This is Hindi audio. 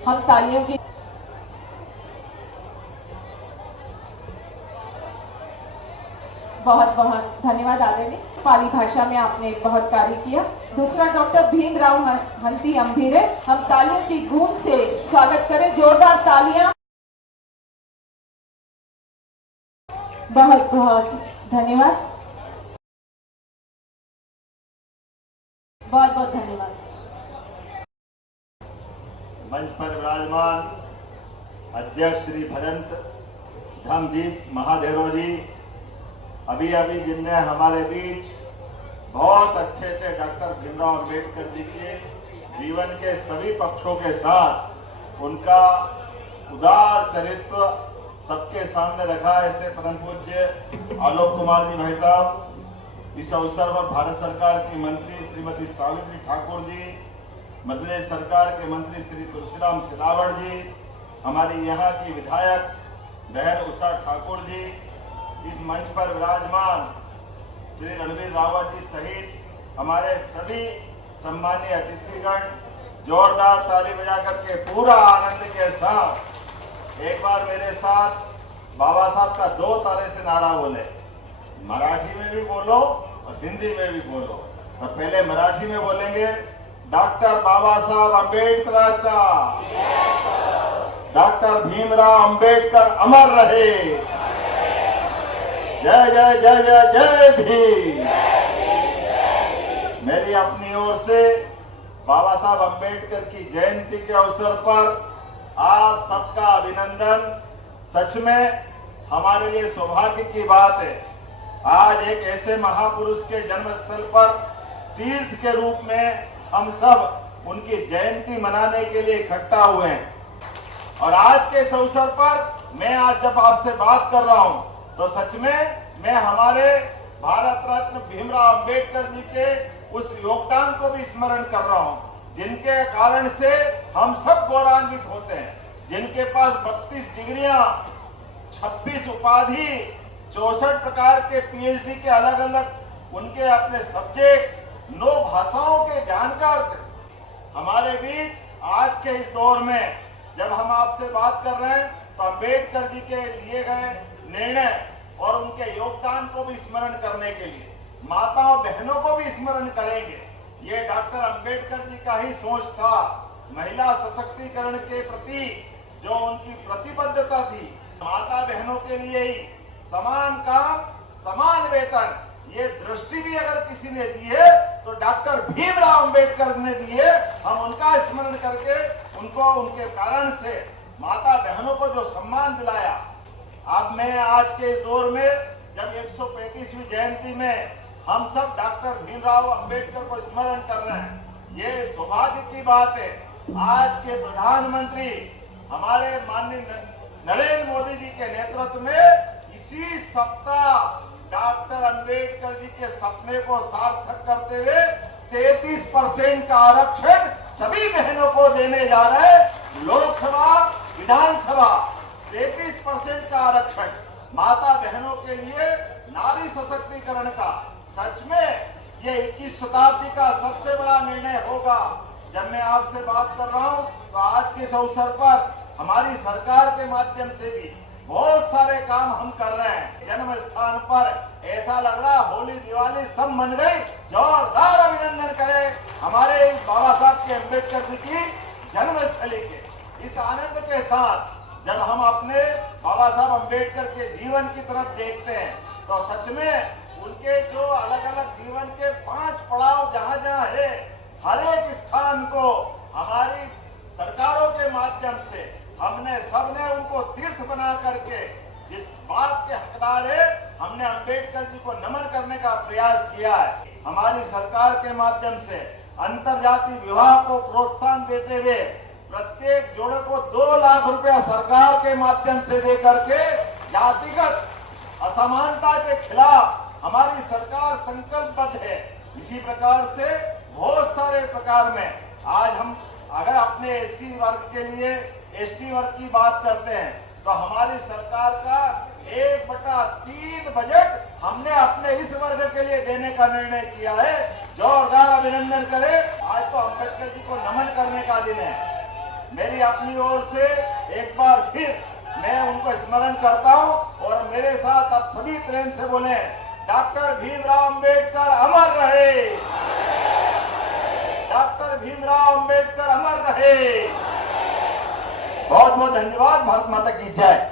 हम तालियों की बहुत बहुत धन्यवाद आदरणीय। पाली भाषा में आपने बहुत कार्य किया। दूसरा डॉक्टर भीमराव हंती अंभीरे, हम तालियों की गूंज से स्वागत करें, जोरदार तालियां। बहुत बहुत धन्यवाद, बहुत बहुत धन्यवाद। मंच पर विराजमान अध्यक्ष श्री भजंत धमदीप महादेव जी, अभी अभी जिनने हमारे बीच बहुत अच्छे से डॉक्टर भीमराव अंबेडकर जी के जीवन के सभी पक्षों के साथ उनका उदार चरित्र सबके सामने रखा। ऐसे परम पूज्य आलोक कुमार जी भाई साहब, इस अवसर पर भारत सरकार की मंत्री श्रीमती सावित्री ठाकुर जी, मध्य प्रदेश सरकार के मंत्री श्री तुलसीराम सिलावट जी, हमारी यहाँ की विधायक बहन उषा ठाकुर जी, इस मंच पर विराजमान श्री रणवीर रावत जी सहित हमारे सभी सम्मानीय अतिथिगण, जोरदार ताली बजा करके पूरा आनंद के साथ एक बार मेरे साथ बाबा साहब का 2 तारे से नारा बोले। मराठी में भी बोलो और हिंदी में भी बोलो। तो पहले मराठी में बोलेंगे, डॉक्टर बाबा साहब आंबेडकरांचा, डॉक्टर भीमराव अंबेडकर अमर रहे। जय जय जय जय जय भीम। मेरी अपनी ओर से बाबा साहब अंबेडकर की जयंती के अवसर पर आप सबका अभिनंदन। सच में हमारे लिए सौभाग्य की बात है, आज एक ऐसे महापुरुष के जन्म स्थल पर तीर्थ के रूप में हम सब उनकी जयंती मनाने के लिए इकट्ठा हुए हैं। और आज के इस अवसर पर मैं आज जब आपसे बात कर रहा हूं तो सच में मैं हमारे भारत रत्न भीमराव अंबेडकर जी के उस योगदान को भी स्मरण कर रहा हूं, जिनके कारण से हम सब गौरवान्वित होते हैं, जिनके पास 32 डिग्रियां, 26 उपाधि, 64 प्रकार के पीएचडी के अलग अलग उनके अपने सब्जेक्ट, 9 भाषाओं के जानकार थे। हमारे बीच आज के इस दौर में जब हम आपसे बात कर रहे हैं तो अंबेडकर जी के लिए गए निर्णय और उनके योगदान को भी स्मरण करने के लिए माताओं बहनों को भी स्मरण करेंगे। ये डॉक्टर अंबेडकर जी का ही सोच था। महिला सशक्तिकरण के प्रति जो उनकी प्रतिबद्धता थी, माता बहनों के लिए ही समान काम समान वेतन, ये दृष्टि भी अगर किसी ने दी है तो डॉक्टर भीमराव अंबेडकर ने दी है। हम उनका स्मरण करके उनको उनके कारण से माता बहनों को जो सम्मान दिलाया। अब मैं आज के इस दौर में जब 135वीं जयंती में हम सब डॉक्टर भीमराव अंबेडकर को स्मरण कर रहे हैं, ये सौभाग्य की बात है। आज के प्रधानमंत्री हमारे माननीय नरेंद्र मोदी जी के नेतृत्व में इसी सप्ताह डॉक्टर अंबेडकर जी के सपने को सार्थक करते हुए 33% का आरक्षण सभी बहनों को देने जा रहे हैं। लोकसभा विधानसभा 33% का आरक्षण माता बहनों के लिए नारी सशक्तिकरण का सच में ये 21 शताब्दी का सबसे बड़ा निर्णय होगा। जब मैं आपसे बात कर रहा हूं तो आज के इस अवसर पर हमारी सरकार के माध्यम से भी बहुत सारे काम हम कर रहे हैं। जन्म स्थान पर ऐसा लग रहा होली दिवाली सब मन गई। जोरदार अभिनंदन करें हमारे बाबा साहब के अंबेडकर जी की जन्मस्थली के। इस आनंद के साथ जब हम अपने बाबा साहब अंबेडकर के जीवन की तरफ देखते हैं तो सच में उनके जो अलग अलग जीवन के 5 पड़ाव जहां जहां है, हर एक स्थान को हमारी सरकारों के माध्यम से हमने सबने उनको तीर्थ बना करके जिस बात के हकदार है, हमने अंबेडकर जी को नमन करने का प्रयास किया है। हमारी सरकार के माध्यम से अंतरजातीय विवाह को प्रोत्साहन देते हुए प्रत्येक जोड़े को 2 लाख रुपया सरकार के माध्यम से दे करके जातिगत असमानता के खिलाफ हमारी सरकार संकल्पबद्ध है। इसी प्रकार से बहुत सारे प्रकार में आज हम अगर अपने एससी वर्ग के लिए एसटी वर्ग की बात करते हैं तो हमारी सरकार का 1/3 बजट हमने अपने इस वर्ग के लिए देने का निर्णय किया है। जोरदार अभिनंदन करें। आज तो अंबेडकर जी को नमन करने का दिन है। मेरी अपनी ओर से एक बार फिर मैं उनको स्मरण करता हूं और मेरे साथ आप सभी प्रेम से बोले, डॉक्टर भीमराव अंबेडकर अमर रहे, डॉक्टर भीमराव अंबेडकर अमर रहे। बहुत बहुत धन्यवाद। भारत माता की जय।